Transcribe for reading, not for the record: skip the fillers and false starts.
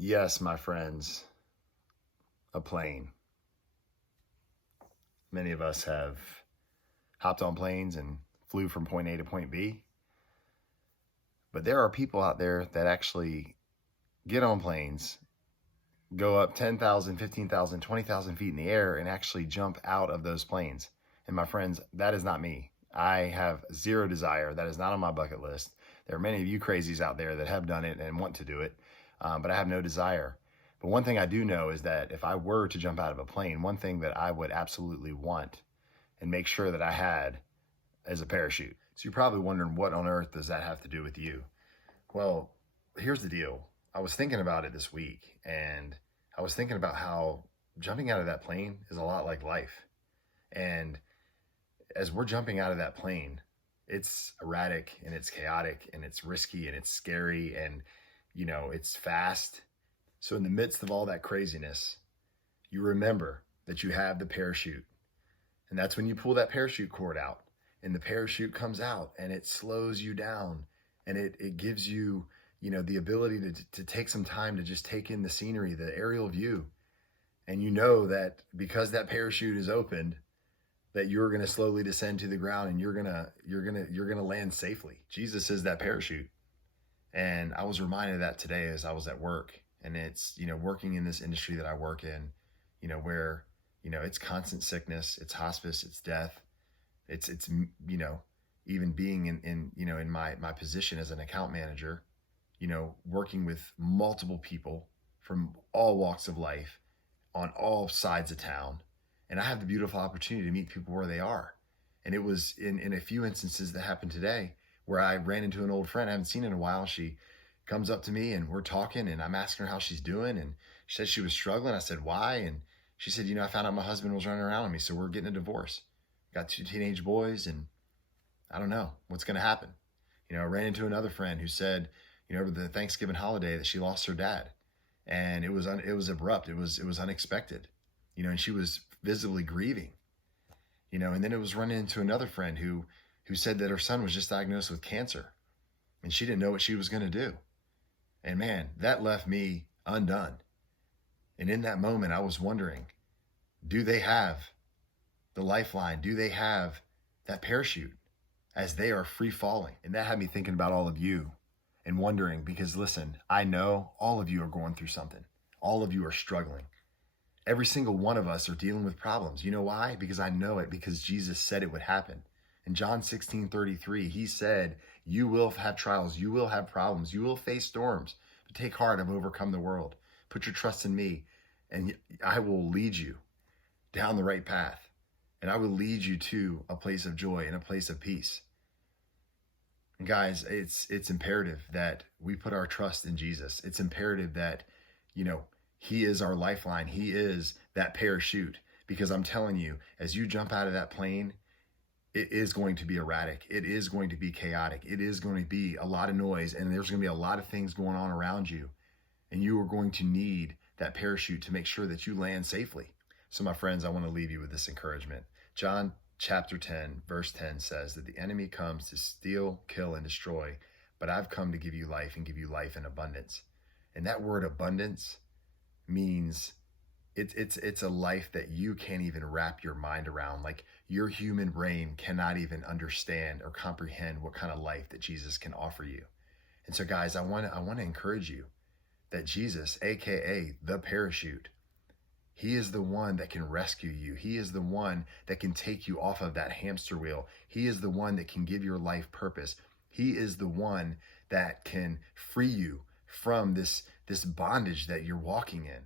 Yes, my friends, a plane. Many of us have hopped on planes and flew from point A to point B. But there are people out there that actually get on planes, go up 10,000, 15,000, 20,000 feet in the air, and actually jump out of those planes. And my friends, that is not me. I have zero desire. That is not on my bucket list. There are many of you crazies out there that have done it and want to do it, but I have no desire. But one thing I do know is that if I were to jump out of a plane, one thing that I would absolutely want and make sure that I had is a parachute. So you're probably wondering, what on earth does that have to do with you? Well, here's the deal. I was thinking about it this week, and I was thinking about how jumping out of that plane is a lot like life. And as we're jumping out of that plane, it's erratic and it's chaotic and it's risky and it's scary and, it's fast. So in the midst of all that craziness, you remember that you have the parachute. And that's when you pull that parachute cord out and the parachute comes out and it slows you down and it gives you, the ability to take some time to just take in the scenery, the aerial view. And you know that because that parachute is opened, that you're going to slowly descend to the ground and you're going to land safely. Jesus is that parachute. And I was reminded of that today as I was at work. And it's, working in this industry that I work in, where, it's constant sickness, it's hospice, it's death. It's even being in my position as an account manager, working with multiple people from all walks of life on all sides of town. And I have the beautiful opportunity to meet people where they are. And it was in a few instances that happened today where I ran into an old friend I haven't seen in a while. She comes up to me and we're talking and I'm asking her how she's doing. And she said she was struggling. I said, why? And she said, I found out my husband was running around on me. So we're getting a divorce. Got 2 teenage boys and I don't know what's going to happen. I ran into another friend who said, over the Thanksgiving holiday that she lost her dad. And it was abrupt. It was unexpected, and she was visibly grieving, and then it was running into another friend who said that her son was just diagnosed with cancer and she didn't know what she was going to do. And man, that left me undone. And in that moment, I was wondering, do they have the lifeline? Do they have that parachute as they are free falling? And that had me thinking about all of you and wondering, because listen, I know all of you are going through something. All of you are struggling. Every single one of us are dealing with problems. You know why? Because I know it, because Jesus said it would happen. In John 16:33, he said, you will have trials, you will have problems, you will face storms, but take heart, I've overcome the world. Put your trust in me, and I will lead you down the right path. And I will lead you to a place of joy and a place of peace. And guys, it's imperative that we put our trust in Jesus. It's imperative that, he is our lifeline. He is that parachute, because I'm telling you, as you jump out of that plane, it is going to be erratic. It is going to be chaotic. It is going to be a lot of noise, and there's going to be a lot of things going on around you. And you are going to need that parachute to make sure that you land safely. So my friends, I want to leave you with this encouragement. John chapter 10, verse 10 says that the enemy comes to steal, kill, and destroy, but I've come to give you life and give you life in abundance. And that word abundance means it's a life that you can't even wrap your mind around. Like, your human brain cannot even understand or comprehend what kind of life that Jesus can offer you. And so guys, I want to encourage you that Jesus, aka the parachute, he is the one that can rescue you. He is the one that can take you off of that hamster wheel. He is the one that can give your life purpose. He is the one that can free you from this bondage that you're walking in.